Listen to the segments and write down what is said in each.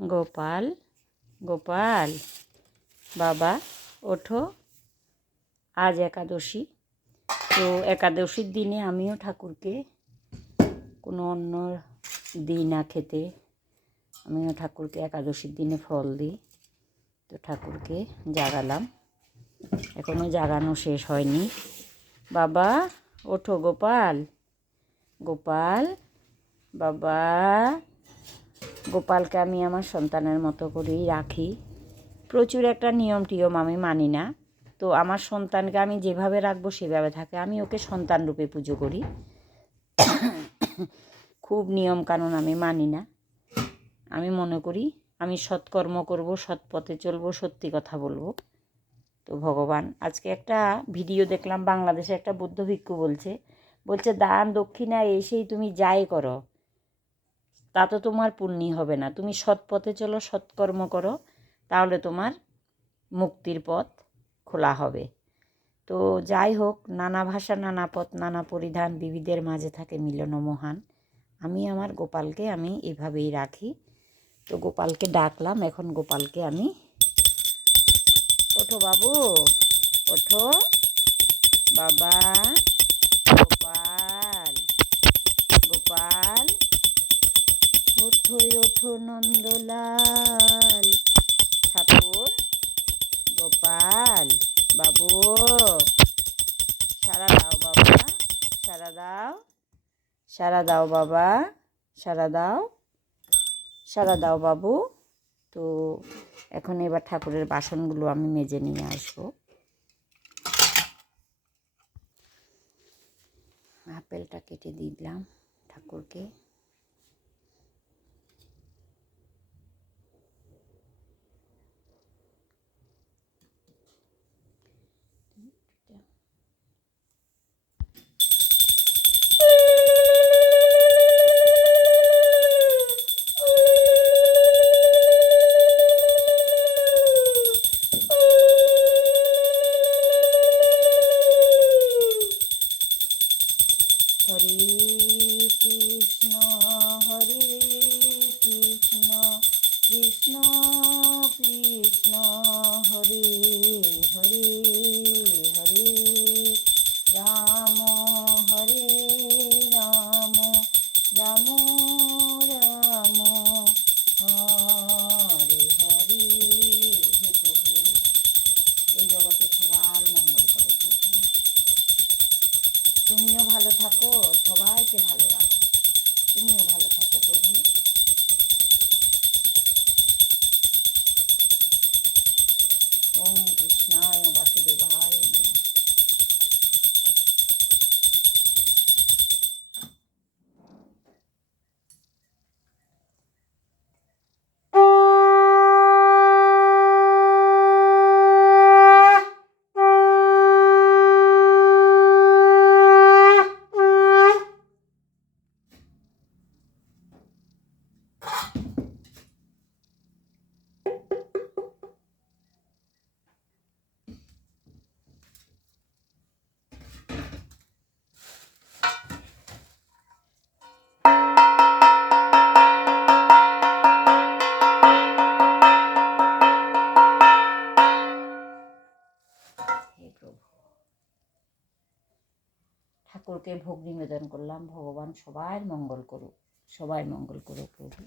গোপাল গোপাল বাবা ওঠো, আজ একাদশী। তো একাদশীর দিনে আমিও ঠাকুরকে কোনো অন্য দিই না খেতে, আমিও ঠাকুরকে একাদশীর দিনে ফল দিই। তো ঠাকুরকে জাগালাম, এখনও জাগানো শেষ হয়নি। বাবা ওঠো, গোপাল গোপাল বাবা। গোপালকে আমি আমার সন্তানের মতো করেই রাখি। প্রচুর একটা নিয়ম টিয়ম আমি মানি না, তো আমার সন্তানকে আমি যেভাবে রাখবো সেভাবে থাকে। আমি ওকে সন্তান রূপে পুজো করি, খুব নিয়ম কানুন আমি মানি না। আমি মনে করি আমি সৎকর্ম করব, সৎ পথে চলবো, সত্যি কথা বলবো। তো ভগবান, আজকে একটা ভিডিও দেখলাম, বাংলাদেশে একটা বৌদ্ধ ভিক্ষু বলছে দান দক্ষিণা এসেই তুমি যাই করো তা তো তোমার পুণ্যি হবে না, তুমি সৎ পথে চলো, সৎকর্ম করো, তাহলে তোমার মুক্তির পথ খোলা হবে। তো যাই হোক, নানা ভাষা, নানা পথ, নানা পরিধান, বিবিধের মাঝে থাকে মিলন মহান। আমি আমার গোপালকে আমি এভাবেই রাখি। তো গোপালকে ডাকলাম, এখন গোপালকে আমি, ওঠো বাবু, ওঠো বাবা, গোপাল গোপাল ওঠো ওঠো নন্দলাল, ঠাকুর গোপাল বাবু, সারা দাও বাবা, সারা দাও, সারা দাও বাবা, সারা দাও, সারা দাও বাবু। তো এখন এবার ঠাকুরের বাসনগুলো আমি মেজে নিয়ে আসবো। আপেলটা কেটে দিলাম ঠাকুরকে। হরে কৃষ্ণ হরে কৃষ্ণ কৃষ্ণ কৃষ্ণ হরে হরে, হরে রাম হরে রাম, রাম রাম হরে হরে। হে প্রভু, এই জগতে সবার মঙ্গল করো প্রভু। তুমিও ভালো থাকো, সবাইকে ভালো রাখো, তুমিও ভালো থাকো প্রভু। ওম কৃষ্ণায় বাসুদেবায় নমঃ। ঠাকুরকে ভোগ নিবেদন করলাম। ভগবান সবার মঙ্গল করুক, সবাই মঙ্গল করুক প্রভু।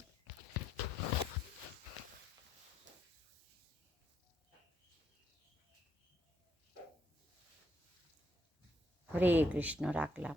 হরে কৃষ্ণ, রাখলাম।